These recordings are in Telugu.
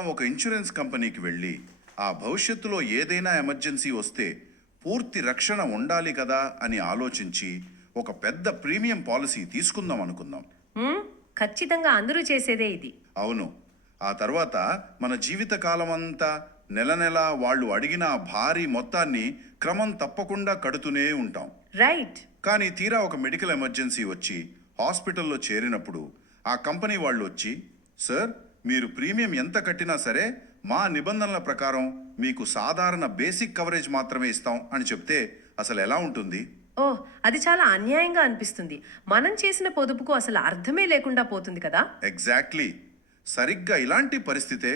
మనం ఒక ఇన్సూరెన్స్ కంపెనీకి వెళ్ళి ఆ భవిష్యత్తులో ఏదైనా ఎమర్జెన్సీ వస్తే పూర్తి రక్షణ ఉండాలి కదా అని ఆలోచించి ఒక పెద్ద ప్రీమియం పాలసీ తీసుకుందాం అనుకుందాం. హ్మ్, ఖచ్చితంగా అందరూ చేసేదే ఇది. అవును. ఆ తర్వాత మన జీవిత కాలం అంతా నెల నెల వాళ్ళు అడిగిన ఆ భారీ మొత్తాన్ని క్రమం తప్పకుండా కడుతూనే ఉంటాం. రైట్. కానీ తీరా ఒక మెడికల్ ఎమర్జెన్సీ వచ్చి హాస్పిటల్లో చేరినప్పుడు ఆ కంపెనీ వాళ్ళు వచ్చి, సార్ మీరు ప్రీమియం ఎంత కట్టినా సరే మా నిబంధనల ప్రకారం మీకు సాధారణ బేసిక్ కవరేజ్ మాత్రమే ఇస్తాం అని చెప్తే అసలు ఎలా ఉంటుంది? ఓహ్, అది చాలా అన్యాయంగా అనిపిస్తుంది. మనం చేసిన పొదుపుకు అసలు అర్థమే లేకుండా పోతుంది కదా. ఎగ్జాక్ట్లీ. సరిగ్గా ఇలాంటి పరిస్థితే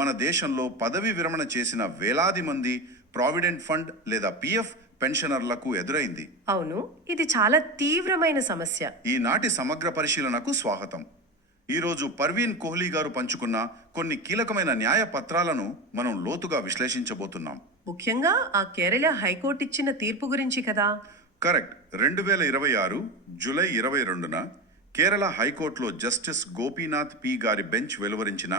మన దేశంలో పదవి విరమణ చేసిన వేలాది మంది ప్రావిడెంట్ ఫండ్ లేదా పిఎఫ్ పెన్షనర్లకు ఎదురైంది. అవును, ఇది చాలా తీవ్రమైన సమస్య. ఈనాటి సమగ్ర పరిశీలనకు స్వాగతం. ఈరోజు పర్వీన్ కోహ్లీ గారు పంచుకున్న కొన్ని కీలకమైన న్యాయ పత్రాలను మనం లోతుగా విశ్లేషించబోతున్నాం. ముఖ్యంగా ఆ కేరళ హైకోర్టు ఇచ్చిన తీర్పు గురించి కదా. కరెక్ట్. 2026 జూలై 22న కేరళ హైకోర్టులో జస్టిస్ గోపీనాథ్ పి గారి బెంచ్ వెలువరించిన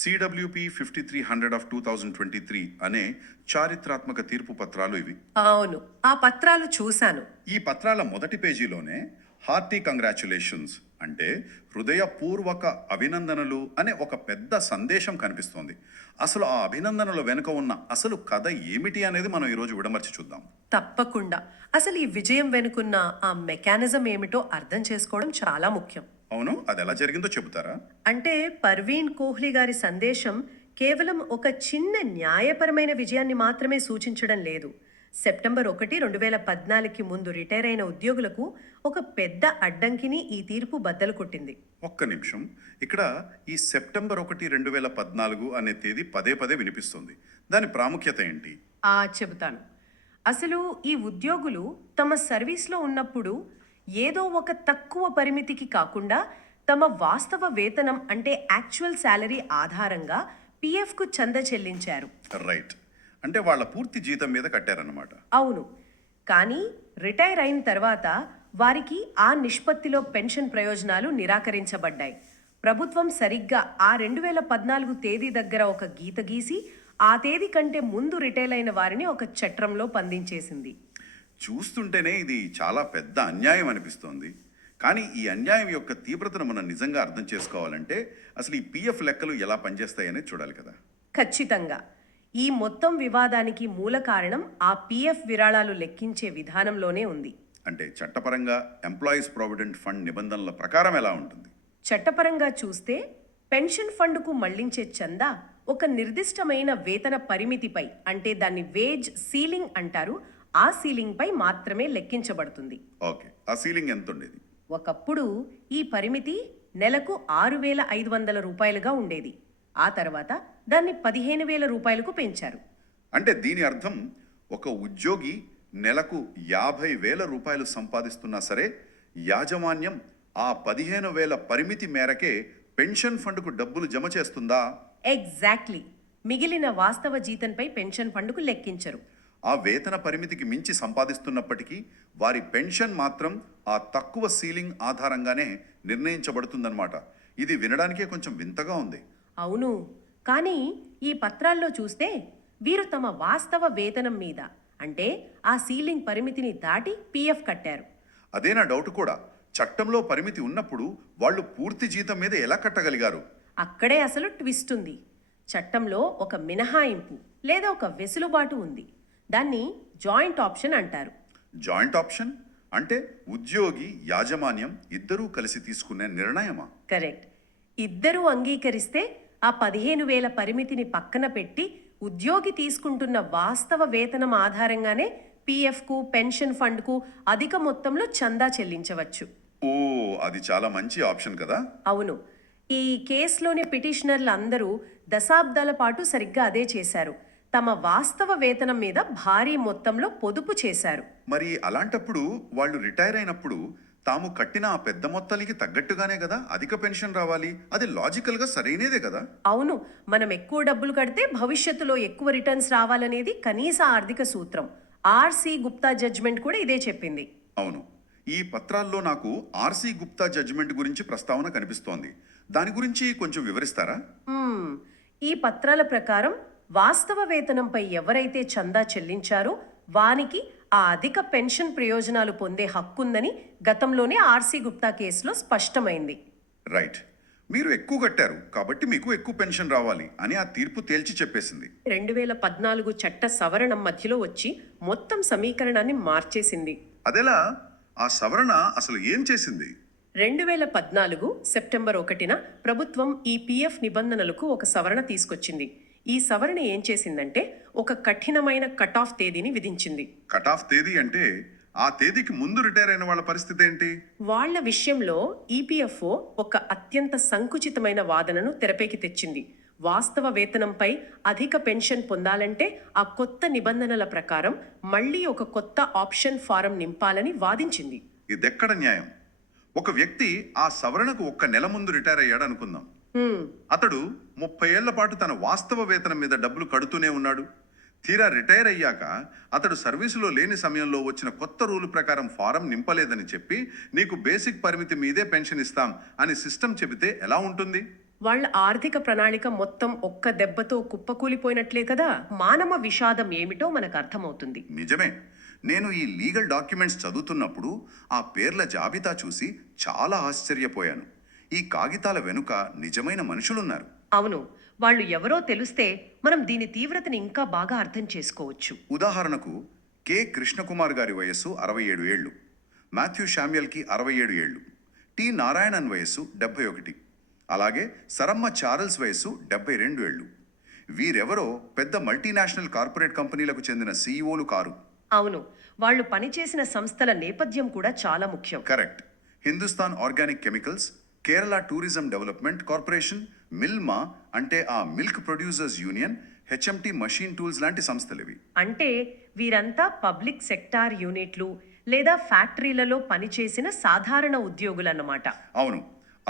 సిడబ్ల్యూపి 5300 ఆఫ్ 2023 అనే చారిత్రాత్మక తీర్పు పత్రాలు ఇవి. అవును, ఆ పత్రాలు చూశాను. ఈ పత్రాల మొదటి పేజీలోనే హార్టీ కంగ్రాచ్యులేషన్స్ అంటే హృదయపూర్వక అభినందనలు అనే ఒక పెద్ద సందేశం కనిపిస్తోంది. అసలు ఆ అభినందనల వెనుక ఉన్న అసలు కథ ఏమిటి అనేది మనం ఈరోజు విడమర్చి చూద్దాం. తప్పకుండా. అసలు ఈ విజయం వెనుకున్న ఆ మెకానిజం ఏమిటో అర్థం చేసుకోవడం చాలా ముఖ్యం. అవును, అది ఎలా జరిగిందో చెబుతారా? అంటే పర్వీన్ కోహ్లీ గారి సందేశం కేవలం ఒక చిన్న న్యాయపరమైన విజయాన్ని మాత్రమే సూచించడం లేదు. సెప్టెంబర్ 1, 2014కి ముందు రిటైర్ అయిన ఉద్యోగులకు ఒక పెద్ద అడ్డంకిని ఈ తీర్పు బద్దలు కొట్టింది. ఒక్క నిమిషం. ఇక్కడ ఈ సెప్టెంబర్ 1, 2014 అనే తేదీ పదే పదే వినిపిస్తుంది. దాని ప్రాముఖ్యత ఏంటి? చెబుతాను. అసలు ఈ ఉద్యోగులు తమ సర్వీస్లో ఉన్నప్పుడు ఏదో ఒక తక్కువ పరిమితికి కాకుండా తమ వాస్తవ వేతనం అంటే యాక్చువల్ శాలరీ ఆధారంగా పిఎఫ్కు చందా చెల్లించారు. రైట్. అంటే వాళ్ళ పూర్తి జీతం మీద కట్టారన్నమాట. అవును, కానీ రిటైర్ అయిన తర్వాత వారికి ఆ నిష్పత్తిలో పెన్షన్ ప్రయోజనాలు నిరాకరించబడ్డాయి. ప్రభుత్వం సరిగ్గా ఆ 2014 తేదీ దగ్గర ఒక గీత గీసి ఆ తేదీ కంటే ముందు రిటైర్ అయిన వారిని ఒక చట్రంలో బంధించేసింది. చూస్తుంటేనే ఇది చాలా పెద్ద అన్యాయం అనిపిస్తోంది. కానీ ఈ అన్యాయం యొక్క తీవ్రతను మనం నిజంగా అర్థం చేసుకోవాలంటే అసలు ఈ పిఎఫ్ లెక్కలు ఎలా పనిచేస్తాయనేది చూడాలి కదా. ఖచ్చితంగా. ఈ మొత్తం వివాదానికి మూల కారణం ఆ పిఎఫ్ విరాళాలు లెక్కించే విధానంలోనే ఉంది. అంటే చట్టపరంగా ఎంప్లాయీస్ ప్రావిడెంట్ ఫండ్ నిబంధనల ప్రకారం ఎలా ఉంటుంది? చట్టపరంగా చూస్తే పెన్షన్ ఫండ్కు మళ్లించే చందా ఒక నిర్దిష్టమైన వేతన పరిమితిపై, అంటే దాన్ని వేజ్ సీలింగ్ అంటారు, ఆ సీలింగ్ పై మాత్రమే లెక్కించబడుతుంది. ఓకే, ఆ సీలింగ్ ఎంత ఉండేది? ఒకప్పుడు ఈ పరిమితి నెలకు 6,500 రూపాయలుగా ఉండేది. ఆ తర్వాత దాన్ని 15,000 రూపాయలకు పెంచారు. అంటే దీని అర్థం ఒక ఉద్యోగి నెలకు 50,000 రూపాయలు సంపాదిస్తున్నా సరే యాజమాన్యం ఆ 15,000 పరిమితి మేరకే పెన్షన్ ఫండ్కు డబ్బులు జమ చేస్తుందా? ఎగ్జాక్ట్లీ. మిగిలిన వాస్తవ జీతంపై పెన్షన్ ఫండ్కు లెక్కించరు. ఆ వేతన పరిమితికి మించి సంపాదిస్తున్నప్పటికీ వారి పెన్షన్ మాత్రం ఆ తక్కువ సీలింగ్ ఆధారంగానే నిర్ణయించబడుతుందన్నమాట. ఇది వినడానికే కొంచెం వింతగా ఉంది. అవును, కానీ ఈ పత్రాల్లో చూస్తే వీరు తమ వాస్తవ వేతనం మీద, అంటే ఆ సీలింగ్ పరిమితిని దాటి పిఎఫ్ కట్టారు. అదే నా డౌట్ కూడా. చట్టంలో పరిమితి ఉన్నప్పుడు వాళ్ళు పూర్తి జీతం మీద ఎలా కట్టగలిగారు? అక్కడే అసలు ట్విస్ట్ ఉంది. చట్టంలో ఒక మినహాయింపు లేదా ఒక వెసులుబాటు ఉంది. దాన్ని జాయింట్ ఆప్షన్ అంటారు. జాయింట్ ఆప్షన్ అంటే ఉద్యోగి యాజమాన్యం ఇద్దరూ కలిసి తీసుకునే నిర్ణయమా? కరెక్ట్. ఇద్దరూ అంగీకరిస్తే ఆ 15,000 పరిమితిని పక్కన పెట్టి ఉద్యోగి తీసుకుంటున్న వాస్తవ వేతనం ఆధారంగానే పిఎఫ్కు పెన్షన్ ఫండ్కు అధిక మొత్తంలో చందా చెల్లించవచ్చు. ఓ, అది చాలా మంచి ఆప్షన్ కదా. అవును, ఈ కేసులోని పిటిషనర్లు అందరూ దశాబ్దాల పాటు సరిగ్గా అదే చేశారు. తమ వాస్తవ వేతనం మీద భారీ మొత్తంలో పొదుపు చేశారు. మరి అలాంటప్పుడు వాళ్ళు రిటైర్ అయినప్పుడు తాము కట్టిన ఆ పెద్ద మొత్తానికి తగ్గట్టుగానే కదా అధిక పెన్షన్ రావాలి. అది లాజికల్గా సరైనదే కదా. అవును, మనం ఎక్కువ డబ్బులు కడితే భవిష్యత్తులో ఎక్కువ రిటర్న్స్ రావాలనేది కనీస ఆర్థిక సూత్రం. ఆర్సి గుప్తా జడ్జ్మెంట్ కూడా ఇదే చెప్పింది. అవును, ఈ పత్రాల్లో నాకు ఆర్సి గుప్తా జడ్జ్మెంట్ గురించి ప్రస్తావన కనిపిస్తోంది. దాని గురించి కొంచెం వివరిస్తారా? ఈ పత్రాల ప్రకారం వాస్తవ వేతనంపై ఎవరైతే చందా చెల్లించారో వానికి ఆ అధిక పెన్షన్ ప్రయోజనాలు పొందే హక్కుందని గతంలోనే ఆర్సీ గుప్తా కేసులో స్పష్టమైంది. రైట్. మీరు ఎక్కువ కట్టారు కాబట్టి మీకు ఎక్కువ పెన్షన్ రావాలి అని ఆ తీర్పు తేల్చి చెప్పేసింది. 2014 చట్ట సవరణం మధ్యలో వచ్చి మొత్తం సమీకరణాన్ని మార్చేసింది. అదెలా? ఆ సవరణ అసలు ఏం చేసింది? 2014 సెప్టెంబర్ 1న ప్రభుత్వం ఈ పిఎఫ్ నిబంధనలకు ఒక సవరణ తీసుకొచ్చింది. ఈ సవరణ ఏం చేసిందంటే ఒక కఠినమైన కట్ ఆఫ్ తేదీని విధించింది. కట్ ఆఫ్ తేదీ అంటే ఆ తేదీకి ముందు రిటైర్ అయిన వాళ్ళ పరిస్థితి ఏంటి? వాళ్ళ విషయంలో ఈపీఎఫ్ఓ ఒక అత్యంత సంకుచితమైన వాదనను తెరపైకి తెచ్చింది. వాస్తవ వేతనంపై అధిక పెన్షన్ పొందాలంటే ఆ కొత్త నిబంధనల ప్రకారం మళ్ళీ ఒక కొత్త ఆప్షన్ ఫారం నింపాలని వాదించింది. ఇదెక్కడ న్యాయం? ఒక వ్యక్తి ఆ సవరణకు ఒక్క నెల ముందు రిటైర్ అయ్యాడు అనుకుందాం. అతడు 30 ఏళ్ల పాటు తన వాస్తవ వేతనం మీద డబ్బులు కడుతూనే ఉన్నాడు. తీరా రిటైర్ అయ్యాక అతడు సర్వీసులో లేని సమయంలో వచ్చిన కొత్త రూలు ప్రకారం ఫారం నింపలేదని చెప్పి నీకు బేసిక్ పరిమితి మీదే పెన్షన్ ఇస్తాం అని సిస్టమ్ చెబితే ఎలా ఉంటుంది? వాళ్ళ ఆర్థిక ప్రణాళిక మొత్తం ఒక్క దెబ్బతో కుప్పకూలిపోయినట్లే కదా. మానవ విషాదం ఏమిటో మనకు అర్థమవుతుంది. నిజమే. నేను ఈ లీగల్ డాక్యుమెంట్స్ చదువుతున్నప్పుడు ఆ పేర్ల జాబితా చూసి చాలా ఆశ్చర్యపోయాను. ఈ కాగితాల వెనుక నిజమైన మనుషులున్నారు. అవును, వాళ్ళు ఎవరో తెలిస్తే మనం దీని తీవ్రతని ఇంకా బాగా అర్థం చేసుకోవచ్చు. ఉదాహరణకు కె కృష్ణకుమార్ గారి వయస్సు 67 ఏళ్ళు, మాథ్యూ శామ్యల్కి 67 ఏళ్ళు, టి నారాయణన్ వయస్సు 71, అలాగే సరమ్మ చార్ల్స్ వయస్సు 72 ఏళ్ళు. వీరెవరో పెద్ద మల్టీనేషనల్ కార్పొరేట్ కంపెనీలకు చెందిన సీఈఓలు కారు. అవును, వాళ్ళు పనిచేసిన సంస్థల నేపథ్యం కూడా చాలా ముఖ్యం. Correct. Hindustan organic chemicals, Kerala tourism development corporation, Milma అంటే ఆ milk producers union, HMT machine tools లాంటి సంస్థలివి. అంటే వీరంతా పబ్లిక్ సెక్టార్ యూనిట్లు లేదా ఫ్యాక్టరీలలో పనిచేసిన సాధారణ ఉద్యోగులన్నమాట. అవును.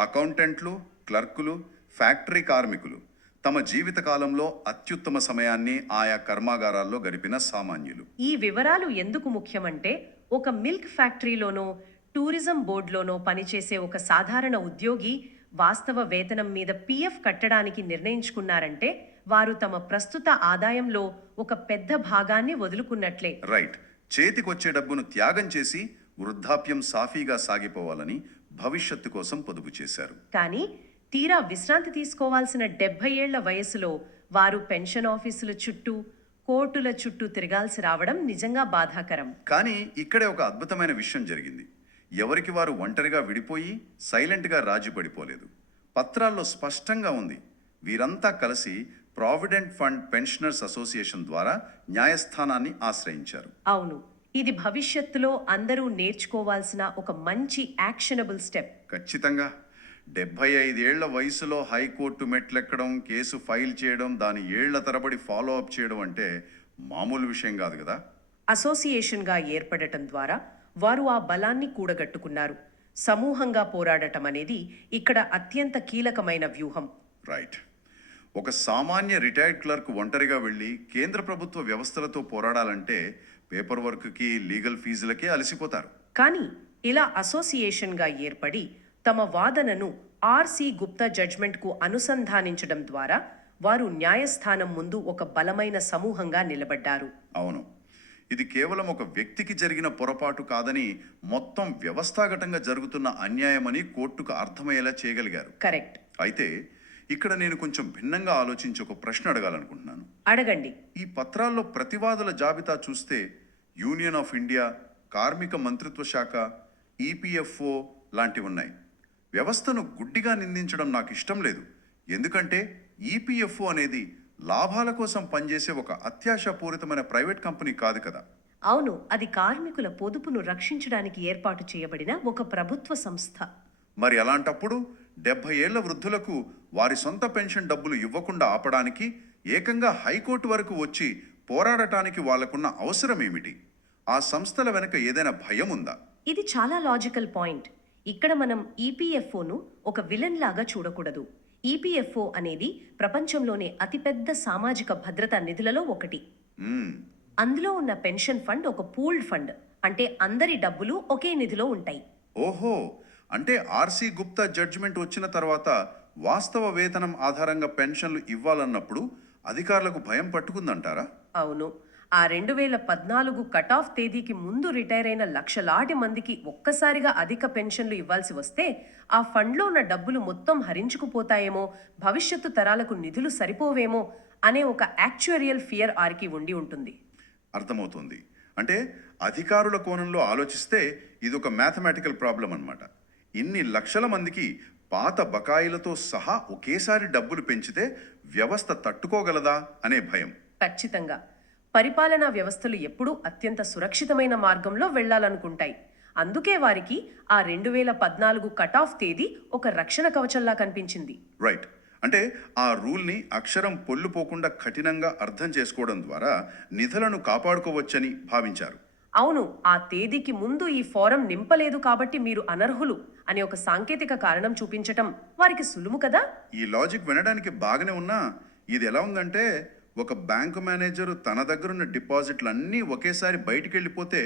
అకౌంటెంట్లు, క్లర్కులు, ఫ్యాక్టరీ కార్మికులు తమ జీవిత కాలంలో అత్యుత్తమ సమయాన్ని ఆయా కర్మాగారాల్లో గడిపిన సామాన్యులు. ఈ వివరాలు ఎందుకు ముఖ్యమంటే ఒక మిల్క్ ఫ్యాక్టరీలోనో టూరిజం బోర్డులోనో పనిచేసే ఒక సాధారణ ఉద్యోగి వాస్తవ వేతనం మీద పిఎఫ్ కట్టడానికి నిర్ణయించుకున్నారంటే వారు తమ ప్రస్తుత ఆదాయంలో ఒక పెద్ద భాగాన్ని వదులుకున్నట్లే. రైట్. చేతికొచ్చే డబ్బును త్యాగం చేసి వృద్ధాప్యం సాఫీగా సాగిపోవాలని భవిష్యత్తు కోసం పొదుపు చేశారు. కానీ తీరా విశ్రాంతి తీసుకోవాల్సిన 70 ఏళ్ల వయసులో వారు పెన్షన్ ఆఫీసుల చుట్టూ కోర్టుల చుట్టూ తిరగాల్సి రావడం నిజంగా బాధాకరం. కానీ ఇక్కడే ఒక అద్భుతమైన విషయం జరిగింది. ఎవరికి వారు ఒంటరిగా విడిపోయి సైలెంట్గా రాజీ పడిపోలేదు. పత్రాల్లో స్పష్టంగా ఉంది. వీరంతా కలిసి ప్రావిడెంట్ ఫండ్ పెన్షనర్స్ అసోసియేషన్ ద్వారా న్యాయస్థానాన్ని ఆశ్రయించారు. అవును, ఇది భవిష్యత్తులో అందరూ నేర్చుకోవాల్సిన ఒక మంచి యాక్షనబుల్ స్టెప్. ఖచ్చితంగా. 75 ఏళ్ల వయసులో హైకోర్టు మెట్లెక్కడం, కేసు ఫైల్ చేయడం, దాని ఏళ్ల తరబడి ఫాలో అప్ చేయడం అంటే మామూలు విషయం కాదు కదా. అసోసియేషన్గా ఏర్పడటం ద్వారా వారు ఆ బలాన్ని కూడగట్టుకున్నారు. సమూహంగా పోరాడటం అనేది ఇక్కడ అత్యంత కీలకమైన వ్యూహం. రైట్. ఒక సామాన్య రిటైర్డ్ క్లర్క్ ఒంటరిగా వెళ్ళి కేంద్ర ప్రభుత్వ వ్యవస్థలతో పోరాడాలంటే పేపర్ వర్క్కి, లీగల్ ఫీజులకే అలసిపోతారు. కానీ ఇలా అసోసియేషన్గా ఏర్పడి తమ వాదనను ఆర్సి గుప్తా జడ్జ్మెంట్కు అనుసంధానించడం ద్వారా వారు న్యాయస్థానం ముందు ఒక బలమైన సమూహంగా నిలబడ్డారు. అవును. ఇది కేవలం ఒక వ్యక్తికి జరిగిన పొరపాటు కాదని, మొత్తం వ్యవస్థాగతంగా జరుగుతున్న అన్యాయమని కోర్టుకు అర్థమయ్యేలా చేయగలిగారు. కరెక్ట్. అయితే ఇక్కడ నేను కొంచెం భిన్నంగా ఆలోచించి ఒక ప్రశ్న అడగాలనుకుంటున్నాను. అడగండి. ఈ పత్రాల్లో ప్రతివాదుల జాబితా చూస్తే యూనియన్ ఆఫ్ ఇండియా, కార్మిక మంత్రిత్వ శాఖ, ఈపీఎఫ్ఓ లాంటివి ఉన్నాయి. వ్యవస్థను గుడ్డిగా నిందించడం నాకు ఇష్టం లేదు. ఎందుకంటే ఈపీఎఫ్ఓ అనేది లాభాల కోసం పనిచేసే ఒక అత్యాశాపూరితమైన ప్రైవేట్ కంపెనీ కాదు కదా. అవును, అది కార్మికుల పొదుపును రక్షించడానికి ఏర్పాటు చేయబడిన ఒక ప్రభుత్వ సంస్థ. మరి అలాంటప్పుడు 70 ఏళ్ల వృద్ధులకు వారి సొంత పెన్షన్ డబ్బులు ఇవ్వకుండా ఆపడానికి ఏకంగా హైకోర్టు వరకు వచ్చి పోరాడటానికి వాళ్లకున్న అవసరం ఏమిటి? ఆ సంస్థల వెనుక ఏదైనా భయం ఉందా? ఇది చాలా లాజికల్ పాయింట్. ఇక్కడ మనం ఈపీఎఫ్ఓను ఒక విలన్ లాగా చూడకూడదు. ఈపీఎఫ్ఓ అనేది ప్రపంచంలోనే అతిపెద్ద సామాజిక భద్రతా నిధులలో ఒకటి. అందులో ఉన్న పెన్షన్ ఫండ్ ఒక పూల్డ్ ఫండ్, అంటే అందరి డబ్బులు ఒకే నిధిలో ఉంటాయి. ఓహో, అంటే ఆర్సి గుప్తా జడ్జిమెంట్ వచ్చిన తర్వాత వాస్తవ వేతనం ఆధారంగా పెన్షన్లు ఇవ్వాలన్నప్పుడు అధికారులకు భయం పట్టుకుందంటారా? అవును. ఆ 2014 కట్ ఆఫ్ తేదీకి ముందు రిటైర్ అయిన లక్షలాది మందికి ఒక్కసారిగా అధిక పెన్షన్లు ఇవ్వాల్సి వస్తే ఆ ఫండ్లో ఉన్న డబ్బులు మొత్తం హరించుకుపోతాయేమో, భవిష్యత్తు తరాలకు నిధులు సరిపోవేమో అనే ఒక యాక్చురియల్ ఫియర్ ఆర్కి ఉండి ఉంటుంది. అర్థమవుతుంది. అంటే అధికారుల కోణంలో ఆలోచిస్తే ఇది ఒక మ్యాథమెటికల్ ప్రాబ్లం అన్నమాట. ఇన్ని లక్షల మందికి పాత బకాయిలతో సహా ఒకేసారి డబ్బులు పెంచితే వ్యవస్థ తట్టుకోగలదా అనే భయం. ఖచ్చితంగా. పరిపాలనా వ్యవస్థలు ఎప్పుడూ అత్యంత సురక్షితమైన మార్గంలో వెళ్లాలనుకుంటాయి. అందుకే వారికి ఆ 2014 కట్ ఆఫ్ తేదీ ఒక రక్షణ కవచంలా కనిపించింది. రైట్. అంటే ఆ రూల్ని అక్షరం పొల్లుపోకుండా కఠినంగా అర్థం చేసుకోవడం ద్వారా నిధులను కాపాడుకోవచ్చని భావించారు. అవును, ఆ తేదీకి ముందు ఈ ఫారం నింపలేదు కాబట్టి మీరు అనర్హులు అనే ఒక సాంకేతిక కారణం చూపించటం వారికి సులువు కదా. ఈ లాజిక్ వినడానికి బాగానే ఉన్నా ఇది ఎలా ఉందంటే, ఒక బ్యాంకు మేనేజరు తన దగ్గరున్న డిపాజిట్లన్నీ ఒకేసారి బయటికి వెళ్ళిపోతే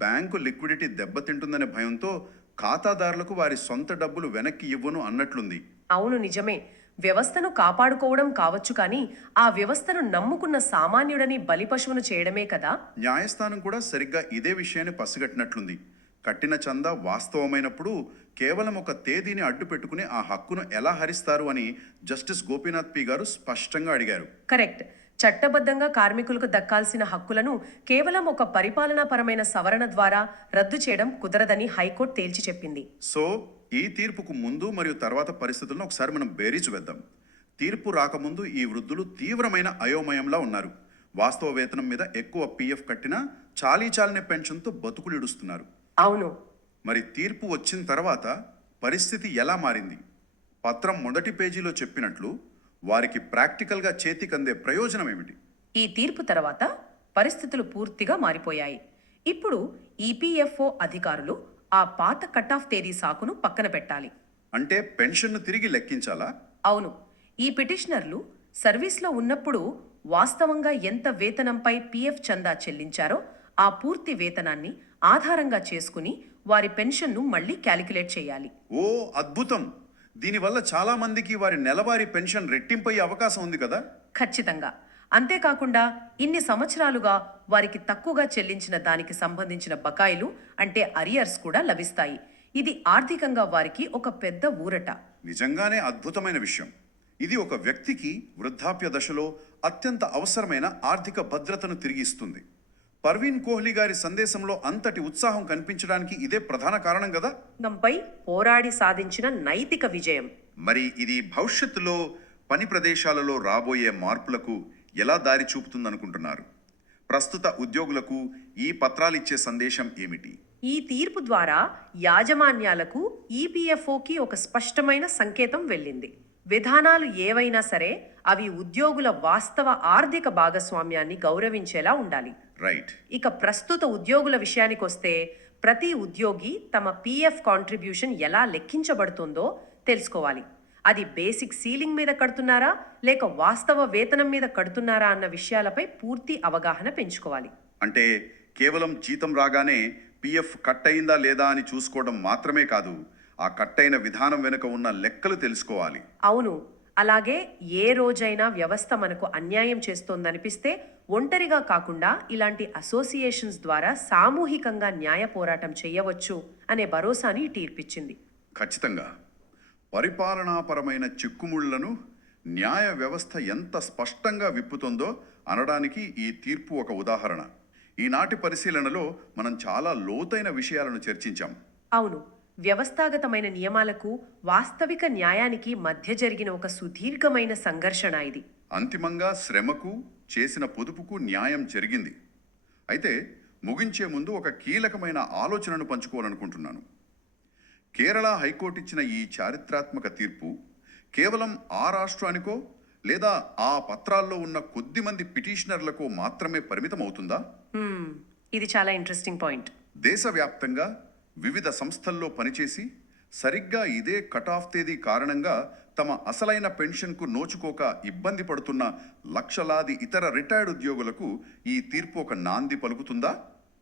బ్యాంకు లిక్విడిటీ దెబ్బతింటుందనే భయంతో ఖాతాదారులకు వారి సొంత డబ్బులు వెనక్కి ఇవ్వను అన్నట్లుంది. అవును, నిజమే. వ్యవస్థను కాపాడుకోవడం కావచ్చు, కానీ ఆ వ్యవస్థను నమ్ముకున్న సామాన్యుడని బలిపశువును చేయడమే కదా. న్యాయస్థానం కూడా సరిగ్గా ఇదే విషయాన్ని పసిగట్టినట్లుంది. కట్టిన చందా వాస్తవమైనప్పుడు కేవలం ఒక తేదీని అడ్డు పెట్టుకుని ఆ హక్కును ఎలా హరిస్తారు అని జస్టిస్ గోపీనాథ్ పి గారు స్పష్టంగా అడిగారు. కరెక్ట్. చట్టబద్ధంగా కార్మికులకు దక్కాల్సిన హక్కులను కేవలం ఒక పరిపాలనాపరమైన సవరణ ద్వారా రద్దు చేయడం కుదరదని హైకోర్టు తేల్చి చెప్పింది. సో ఈ తీర్పుకు ముందు మరియు తర్వాత పరిస్థితులను ఒకసారి మనం బేరీజు వేద్దాం. తీర్పు రాకముందు ఈ వృద్ధులు తీవ్రమైన అయోమయంలా ఉన్నారు. వాస్తవ వేతనం మీద ఎక్కువ పీఎఫ్ కట్టినా చాలీచాలనే పెన్షన్తో బతుకులిడుస్తున్నారు. అవును. మరి తీర్పు వచ్చిన తర్వాత పరిస్థితి ఎలా మారింది? పత్రం మొదటి పేజీలో చెప్పినట్లు వారికి ప్రాక్టికల్గా చేతికందే ప్రయోజనం ఏమిటి? ఈ తీర్పు తర్వాత పరిస్థితులు పూర్తిగా మారిపోయాయి. ఇప్పుడు ఈపీఎఫ్ఓ అధికారులు ఆ పాత కట్ ఆఫ్ తేదీ సాకును పక్కన పెట్టాలి. అంటే పెన్షన్ను తిరిగి లెక్కించాలా? అవును. ఈ పిటిషనర్లు సర్వీస్లో ఉన్నప్పుడు వాస్తవంగా ఎంత వేతనంపై పీఎఫ్ చందా చెల్లించారో ఆ పూర్తి వేతనాన్ని ఆధారంగా చేసుకుని వారి పెన్షన్ను మళ్ళీ క్యాలిక్యులేట్ చేయాలి. ఓ అద్భుతం! దీనివల్ల చాలా మందికి వారి నెలవారీ పెన్షన్ రెట్టింపయ్యే అవకాశం ఉంది కదా. ఖచ్చితంగా. అంతేకాకుండా ఇన్ని సంవత్సరాలుగా వారికి తక్కువగా చెల్లించిన దానికి సంబంధించిన బకాయిలు అంటే అరియర్స్ కూడా లభిస్తాయి. ఇది ఆర్థికంగా వారికి ఒక పెద్ద ఊరట. నిజంగానే అద్భుతమైన విషయం. ఇది ఒక వ్యక్తికి వృద్ధాప్య దశలో అత్యంత అవసరమైన ఆర్థిక భద్రతను తిరిగి ఇస్తుంది. పర్వీన్ కోహ్లీ గారి సందేశంలో అంతటి ఉత్సాహం కనిపించడానికి ఇదే ప్రధాన కారణం కదా. నంపై పోరాడి సాధించిన నైతిక విజయం. మరి ఇది భవిష్యత్తులో పని ప్రదేశాలలో రాబోయే మార్పులకు ఎలా దారి చూపుతుందనుకుంటున్నారు? ప్రస్తుత ఉద్యోగులకు ఈ పత్రాలిచ్చే సందేశం ఏమిటి? ఈ తీర్పు ద్వారా యాజమాన్యాలకు ఈపీఎఫ్ఓకి ఒక స్పష్టమైన సంకేతం వెళ్ళింది. విధానాలు ఏవైనా సరే అవి ఉద్యోగుల వాస్తవ ఆర్థిక భాగస్వామ్యాన్ని గౌరవించేలా ఉండాలి. రైట్. ఇక ప్రస్తుత ఉద్యోగుల విషయానికొస్తే ప్రతి ఉద్యోగి తమ పీఎఫ్ కాంట్రిబ్యూషన్ ఎలా లెక్కించబడుతుందో తెలుసుకోవాలి. అది బేసిక్ సీలింగ్ మీద కడుతున్నారా లేక వాస్తవ వేతనం మీద కడుతున్నారా అన్న విషయాలపై పూర్తి అవగాహన పెంచుకోవాలి. అంటే కేవలం జీతం రాగానే పిఎఫ్ కట్ అయిందా లేదా అని చూసుకోవడం మాత్రమే కాదు, ఆ కట్ అయిన విధానం వెనుక ఉన్న లెక్కలు తెలుసుకోవాలి. అవును. అలాగే ఏ రోజైనా వ్యవస్థ మనకు అన్యాయం చేస్తోందనిపిస్తే ఒంటరిగా కాకుండా ఇలాంటి అసోసియేషన్స్ ద్వారా సామూహికంగా న్యాయ పోరాటం చేయవచ్చు అనే భరోసాని తీర్పిచ్చింది. ఖచ్చితంగా. పరిపాలనాపరమైన చిక్కుముళ్లను న్యాయ వ్యవస్థ ఎంత స్పష్టంగా విప్పుతుందో అనడానికి ఈ తీర్పు ఒక ఉదాహరణ. ఈనాటి పరిశీలనలో మనం చాలా లోతైన విషయాలను చర్చించాం. అవును. వ్యవస్థాగతమైన నియమాలకు వాస్తవిక న్యాయానికి మధ్య జరిగిన ఒక సుదీర్ఘమైన సంఘర్షణ ఇది. అంతిమంగా శ్రమకు చేసిన పొదుపుకు న్యాయం జరిగింది. అయితే ముగించే ముందు ఒక కీలకమైన ఆలోచనను పంచుకోవాలనుకుంటున్నాను. కేరళ హైకోర్టు ఇచ్చిన ఈ చారిత్రాత్మక తీర్పు కేవలం ఆ రాష్ట్రానికో లేదా ఆ పత్రాల్లో ఉన్న కొద్ది మంది పిటిషనర్లకు మాత్రమే పరిమితం అవుతుందా? ఇది చాలా ఇంట్రెస్టింగ్ పాయింట్. దేశవ్యాప్తంగా వివిధ సంస్థల్లో పనిచేసి సరిగ్గా ఇదే కట్ ఆఫ్ తేదీ కారణంగా తమ అసలైన పెన్షన్కు నోచుకోక ఇబ్బంది పడుతున్న లక్షలాది ఇతర రిటైర్డ్ ఉద్యోగులకు ఈ తీర్పు ఒక నాంది పలుకుతుందా?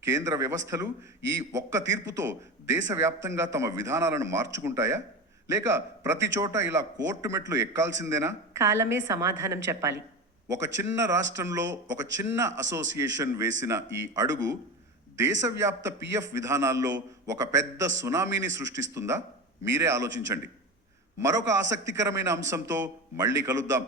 కేంద్ర వ్యవస్థలు ఈ ఒక్క తీర్పుతో దేశవ్యాప్తంగా తమ విధానాలను మార్చుకుంటాయా లేక ప్రతి చోట ఇలా కోర్టు మెట్లు ఎక్కాల్సిందేనా? కాలమే సమాధానం చెప్పాలి. ఒక చిన్న రాష్ట్రంలో ఒక చిన్న అసోసియేషన్ వేసిన ఈ అడుగు దేశవ్యాప్త పిఎఫ్ విధానాల్లో ఒక పెద్ద సునామీని సృష్టిస్తుందా? మీరే ఆలోచించండి. మరొక ఆసక్తికరమైన అంశంతో మళ్ళీ కలుద్దాం.